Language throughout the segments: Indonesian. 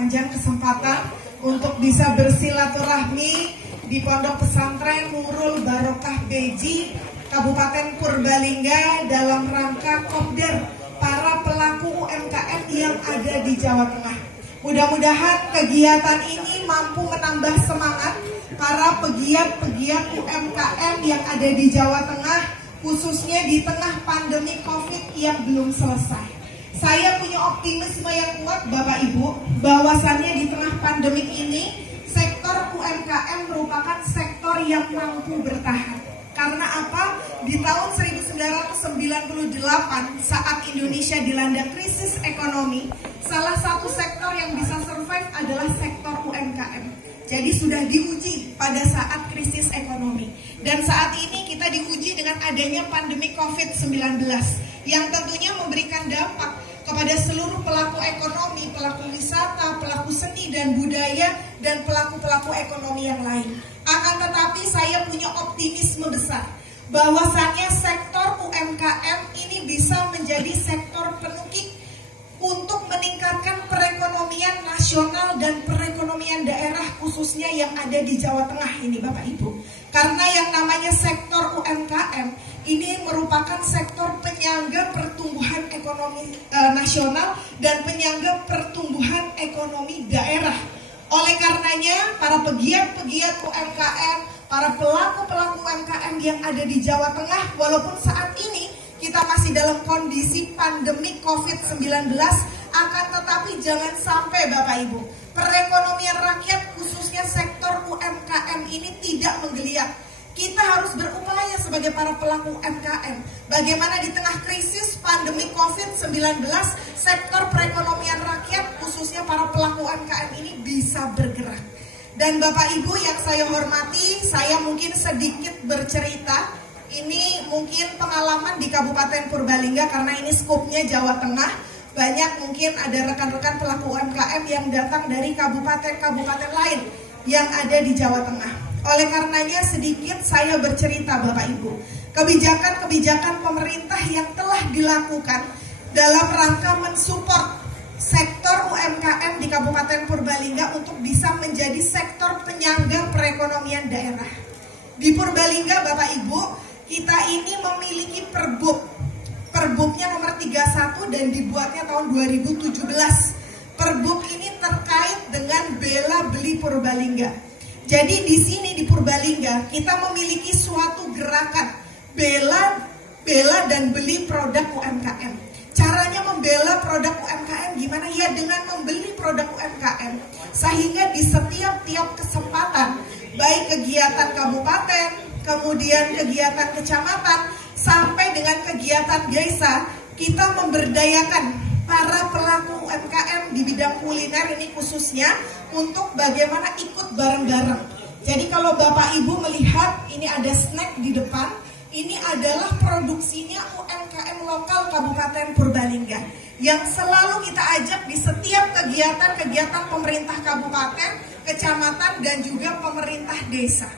memperpanjang kesempatan untuk bisa bersilaturahmi di Pondok Pesantren Nurul Barokah Beji, Kabupaten Purbalingga dalam rangka kopdar para pelaku UMKM yang ada di Jawa Tengah. Mudah-mudahan kegiatan ini mampu menambah semangat para pegiat-pegiat UMKM yang ada di Jawa Tengah, khususnya di tengah pandemi COVID yang belum selesai. Saya punya optimisme yang kuat Bapak Ibu, bahwasannya di tengah pandemi ini, sektor UMKM merupakan sektor yang mampu bertahan. Karena apa? Di tahun 1998 saat Indonesia dilanda krisis ekonomi, salah satu sektor yang bisa survive adalah sektor UMKM. Jadi sudah diuji pada saat krisis ekonomi. Dan saat ini kita diuji dengan adanya pandemi COVID-19 yang tentunya memberikan dampak kepada seluruh pelaku ekonomi, pelaku wisata, pelaku seni dan budaya, dan pelaku-pelaku ekonomi yang lain. Akan tetapi saya punya optimisme besar bahwasannya sektor UMKM ini bisa menjadi sektor penukik untuk meningkatkan perekonomian nasional dan perekonomian daerah khususnya yang ada di Jawa Tengah ini Bapak Ibu. Karena yang namanya sektor UMKM ini merupakan sektor penyangga pertumbuhan ekonomi nasional dan penyangga pertumbuhan ekonomi daerah. Oleh karenanya para pegiat-pegiat UMKM, para pelaku-pelaku UMKM yang ada di Jawa Tengah, walaupun saat ini kita masih dalam kondisi pandemi COVID-19, akan tetapi jangan sampai Bapak Ibu, perekonomian rakyat khususnya sektor UMKM ini tidak menggeliat. Kita harus berupaya sebagai para pelaku UMKM. Bagaimana di tengah krisis pandemi COVID-19, sektor perekonomian rakyat khususnya para pelaku UMKM ini bisa bergerak. Dan Bapak Ibu yang saya hormati, saya mungkin sedikit bercerita. Ini mungkin pengalaman di Kabupaten Purbalingga karena ini skupnya Jawa Tengah. Banyak mungkin ada rekan-rekan pelaku UMKM yang datang dari kabupaten-kabupaten lain yang ada di Jawa Tengah. Oleh karenanya sedikit saya bercerita Bapak Ibu, kebijakan-kebijakan pemerintah yang telah dilakukan dalam rangka mensupport sektor UMKM di Kabupaten Purbalingga untuk bisa menjadi sektor penyangga perekonomian daerah. Di Purbalingga Bapak Ibu, kita ini memiliki Perbuknya nomor 31 dan dibuatnya tahun 2017. Perbuk ini terkait dengan bela beli Purbalingga. Jadi di sini di Purbalingga kita memiliki suatu gerakan bela dan beli produk UMKM. Caranya membela produk UMKM gimana? Ya dengan membeli produk UMKM. Sehingga di setiap kesempatan, baik kegiatan kabupaten, kemudian kegiatan kecamatan, sampai dengan kegiatan desa, kita memberdayakan para pelaku UMKM di bidang kuliner ini khususnya untuk bagaimana ikut bareng-bareng. Jadi kalau Bapak Ibu melihat ini ada snack di depan, ini adalah produksinya UMKM lokal Kabupaten Purbalingga yang selalu kita ajak di setiap kegiatan-kegiatan pemerintah kabupaten, kecamatan, dan juga pemerintah desa.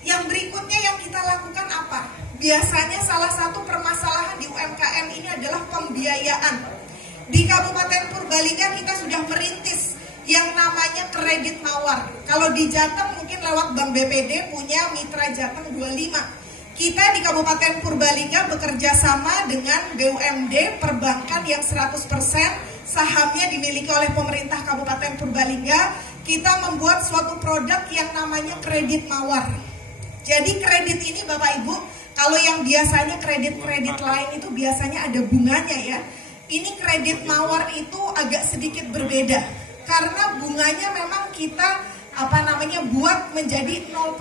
Yang berikutnya yang kita lakukan apa? Biasanya salah satu permasalahan di UMKM ini adalah pembiayaan. Di Kabupaten Purbalingga kita sudah merintis yang namanya kredit mawar. Kalau di Jateng mungkin lewat Bank BPD punya Mitra Jateng 25. Kita di Kabupaten Purbalingga bekerja sama dengan BUMD perbankan yang 100% sahamnya dimiliki oleh pemerintah Kabupaten Purbalingga. Kita membuat suatu produk yang namanya kredit mawar. Jadi kredit ini Bapak Ibu, kalau yang biasanya kredit-kredit lain itu biasanya ada bunganya ya. Ini kredit mawar itu agak sedikit berbeda karena bunganya memang kita buat menjadi 0%.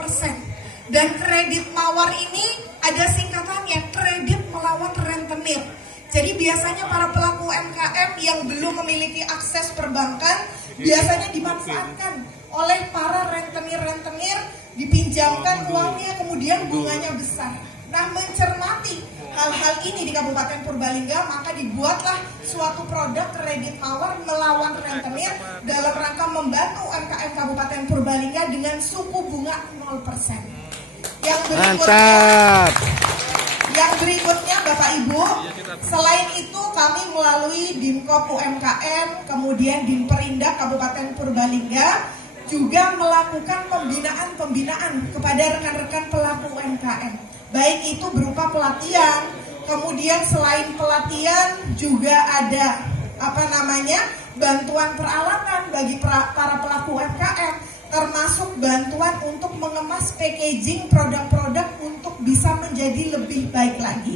Dan kredit mawar ini ada singkatannya, kredit melawan rentenir. Jadi biasanya para pelaku UMKM yang belum memiliki akses perbankan biasanya dimanfaatkan oleh para rentenir-rentenir, dipinjamkan uangnya kemudian bunganya besar. Nah, mencermati hal-hal ini di Kabupaten Purbalingga, maka dibuatlah suatu produk kredit mawar melawan rentenir dalam rangka membantu UMKM Kabupaten Purbalingga dengan suku bunga 0%. Yang berikutnya Bapak Ibu, selain itu kami melalui Dimkop UMKM, kemudian Dimperindak Kabupaten Purbalingga Purbalingga juga melakukan pembinaan kepada rekan-rekan pelaku UMKM. Baik itu berupa pelatihan, kemudian selain pelatihan juga ada bantuan peralatan bagi para pelaku UMKM, termasuk bantuan untuk mengemas packaging produk-produk untuk bisa menjadi lebih baik lagi.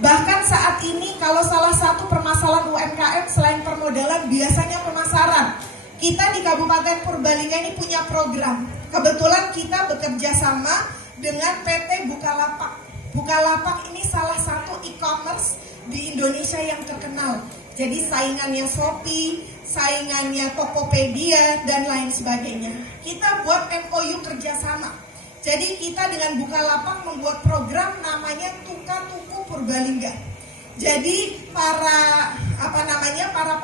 Bahkan saat ini kalau salah satu permasalahan UMKM selain permodalan biasanya pemasaran. Kita di Kabupaten Purbalingga ini punya program. Kebetulan kita bekerja sama dengan PT Bukalapak. Bukalapak ini salah satu e-commerce di Indonesia yang terkenal. Jadi saingannya Shopee, saingannya Tokopedia, dan lain sebagainya. Kita buat MOU kerjasama. Jadi kita dengan Bukalapak membuat program namanya Tuka Tuku Purbalingga. Jadi para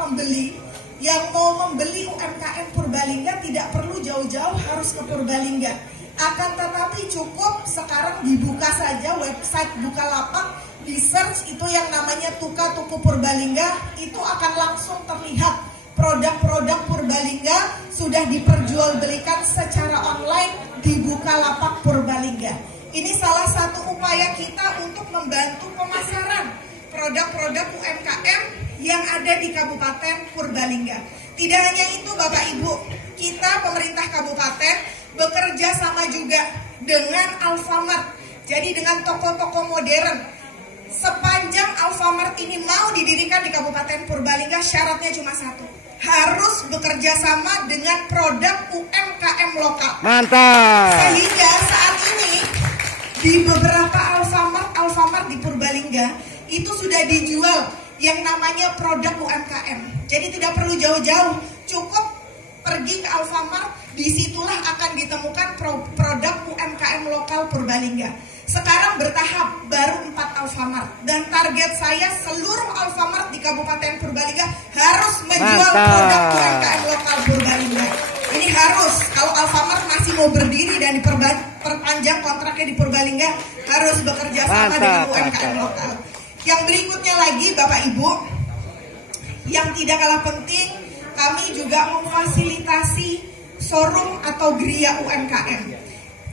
pembeli yang mau membeli UMKM Purbalingga tidak perlu jauh-jauh harus ke Purbalingga. Akan tetapi cukup sekarang dibuka saja website Bukalapak, di search itu yang namanya Tuka Tuku Purbalingga, itu akan langsung terlihat produk-produk Purbalingga sudah diperjualbelikan secara online di Bukalapak Purbalingga. Ini salah satu upaya kita untuk membantu pemasaran produk-produk UMKM yang ada di Kabupaten Purbalingga. Tidak hanya itu Bapak Ibu, kita pemerintah kabupaten bekerja sama juga dengan Alfamart. Jadi dengan toko-toko modern. Sepanjang Alfamart ini mau didirikan di Kabupaten Purbalingga, syaratnya cuma satu, harus bekerja sama dengan produk UMKM lokal. Mantap. Sehingga saat ini di beberapa Alfamart di Purbalingga itu sudah dijual yang namanya produk UMKM. Jadi tidak perlu jauh-jauh, cukup pergi ke Alfamart, disitulah akan ditemukan produk UMKM lokal Purbalingga. Sekarang bertahap, baru 4 Alfamart. Dan target saya seluruh Alfamart di Kabupaten Purbalingga harus menjual produk UMKM lokal Purbalingga. Ini harus, kalau Alfamart masih mau berdiri dan diperpanjang kontraknya di Purbalingga, harus bekerja sama dengan UMKM lokal. Yang berikutnya lagi Bapak Ibu, yang tidak kalah penting, kami juga memfasilitasi showroom atau geria UMKM.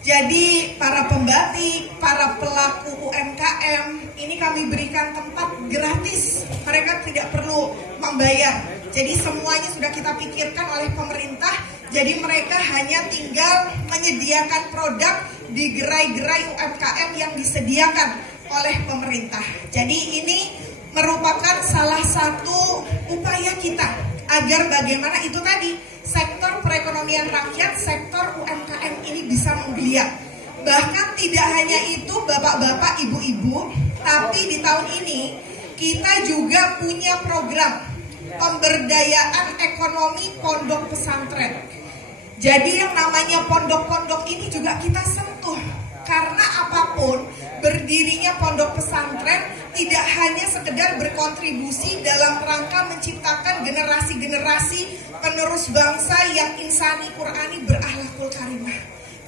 Jadi para pembatik, para pelaku UMKM, ini kami berikan tempat gratis. Mereka tidak perlu membayar. Jadi semuanya sudah kita pikirkan oleh pemerintah. Jadi mereka hanya tinggal menyediakan produk di gerai-gerai UMKM yang disediakan oleh pemerintah. Jadi ini merupakan salah satu upaya kita agar bagaimana itu tadi sektor perekonomian rakyat, sektor UMKM ini bisa menggeliat. Bahkan tidak hanya itu bapak-bapak, ibu-ibu, tapi di tahun ini kita juga punya program pemberdayaan ekonomi pondok pesantren. Jadi yang namanya pondok-pondok ini juga kita sentuh. Karena apapun, berdirinya pondok pesantren tidak hanya sekedar berkontribusi dalam rangka menciptakan generasi-generasi penerus bangsa yang insani, Qurani, berakhlakul karimah.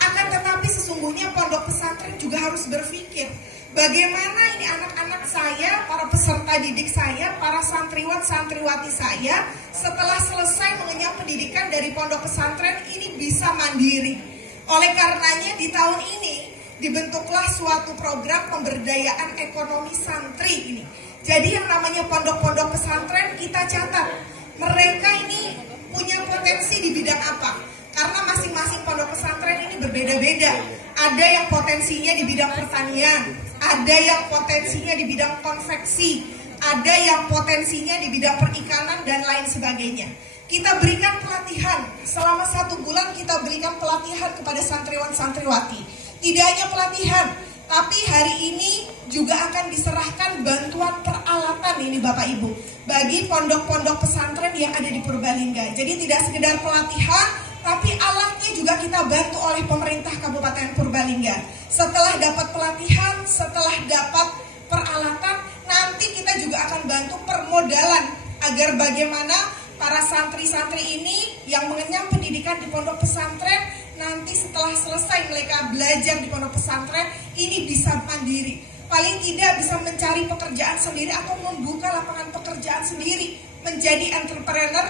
Akan tetapi sesungguhnya pondok pesantren juga harus berpikir, bagaimana ini anak-anak saya, para peserta didik saya, para santriwan santriwati saya, setelah selesai mengenyam pendidikan dari pondok pesantren ini bisa mandiri. Oleh karenanya di tahun ini dibentuklah suatu program pemberdayaan ekonomi santri ini. Jadi yang namanya pondok-pondok pesantren kita catat, mereka ini punya potensi di bidang apa? Karena masing-masing pondok pesantren ini berbeda-beda. Ada yang potensinya di bidang pertanian, ada yang potensinya di bidang konveksi, ada yang potensinya di bidang perikanan dan lain sebagainya. Kita berikan pelatihan, selama 1 bulan kita berikan pelatihan kepada santriwan-santriwati. Tidak hanya pelatihan, tapi hari ini juga akan diserahkan bantuan peralatan ini Bapak Ibu bagi pondok-pondok pesantren yang ada di Purbalingga. Jadi tidak sekedar pelatihan, tapi alatnya juga kita bantu oleh pemerintah Kabupaten Purbalingga. Setelah dapat pelatihan, setelah dapat peralatan, nanti kita juga akan bantu permodalan agar bagaimana para santri-santri ini yang mengenyam pendidikan di pondok pesantren nanti setelah selesai mereka belajar di pondok pesantren ini bisa mandiri, paling tidak bisa mencari pekerjaan sendiri atau membuka lapangan pekerjaan sendiri, menjadi entrepreneur.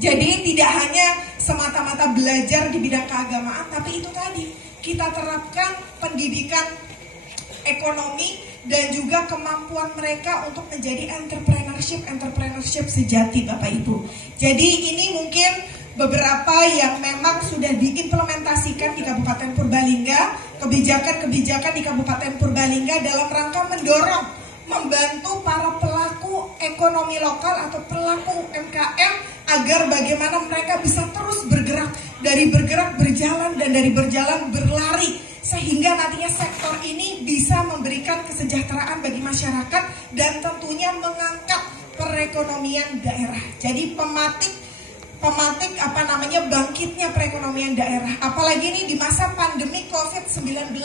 Jadi tidak hanya semata-mata belajar di bidang keagamaan, tapi itu tadi kita terapkan pendidikan ekonomi dan juga kemampuan mereka untuk menjadi entrepreneurship sejati, Bapak Ibu. Jadi ini mungkin beberapa yang memang sudah diimplementasikan di Kabupaten Purbalingga, kebijakan-kebijakan di Kabupaten Purbalingga dalam rangka mendorong, membantu para pelaku ekonomi lokal atau pelaku UMKM agar bagaimana mereka bisa terus bergerak, dari bergerak berjalan dan dari berjalan berlari, sehingga nantinya sektor ini bisa memberikan kesejahteraan bagi masyarakat dan tentunya mengangkat perekonomian daerah. Jadi pematik bangkitnya perekonomian daerah. Apalagi ini di masa pandemi COVID-19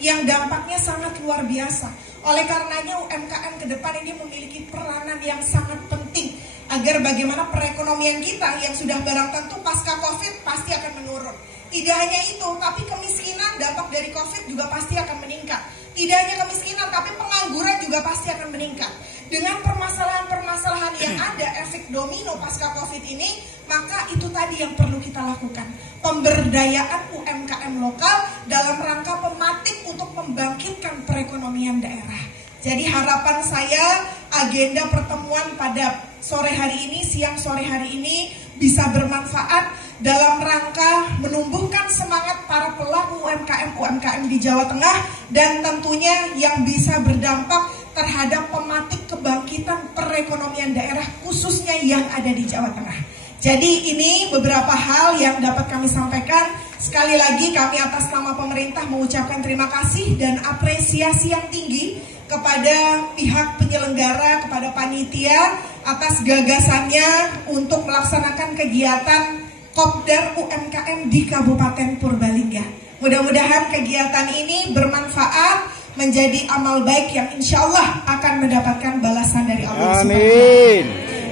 yang dampaknya sangat luar biasa. Oleh karenanya UMKM ke depan ini memiliki peranan yang sangat penting agar bagaimana perekonomian kita yang sudah barang tentu pasca COVID pasti akan menurun. Tidak hanya itu, tapi kemiskinan dampak dari COVID juga pasti akan meningkat. Tidak hanya kemiskinan, tapi pengangguran juga pasti akan meningkat. Dengan permasalahan-permasalahan yang ada, efek domino pasca COVID ini, maka itu tadi yang perlu kita lakukan. Pemberdayaan UMKM lokal dalam rangka pematik untuk membangkitkan perekonomian daerah. Jadi harapan saya agenda pertemuan pada sore hari ini, siang sore hari ini bisa bermanfaat dalam rangka menumbuhkan semangat para pelaku UMKM di Jawa Tengah dan tentunya yang bisa berdampak terhadap pematik kebangkitan perekonomian daerah khususnya yang ada di Jawa Tengah. Jadi ini beberapa hal yang dapat kami sampaikan. Sekali lagi kami atas nama pemerintah mengucapkan terima kasih dan apresiasi yang tinggi kepada pihak penyelenggara, kepada panitia atas gagasannya untuk melaksanakan kegiatan Kopdar UMKM di Kabupaten Purbalingga. Mudah-mudahan kegiatan ini bermanfaat, menjadi amal baik yang insya Allah akan mendapatkan balasan dari Allah. Amin.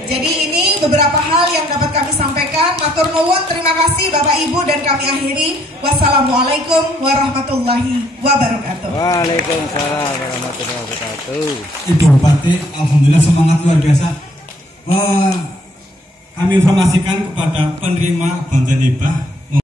Jadi ini beberapa hal yang dapat kami sampaikan. Matur nuwun, terima kasih Bapak Ibu, dan kami akhiri. Wassalamualaikum warahmatullahi wabarakatuh. Waalaikumsalam warahmatullahi wabarakatuh. Ibu Bupati, alhamdulillah semangat luar biasa. Kami informasikan kepada penerima bantuan hibah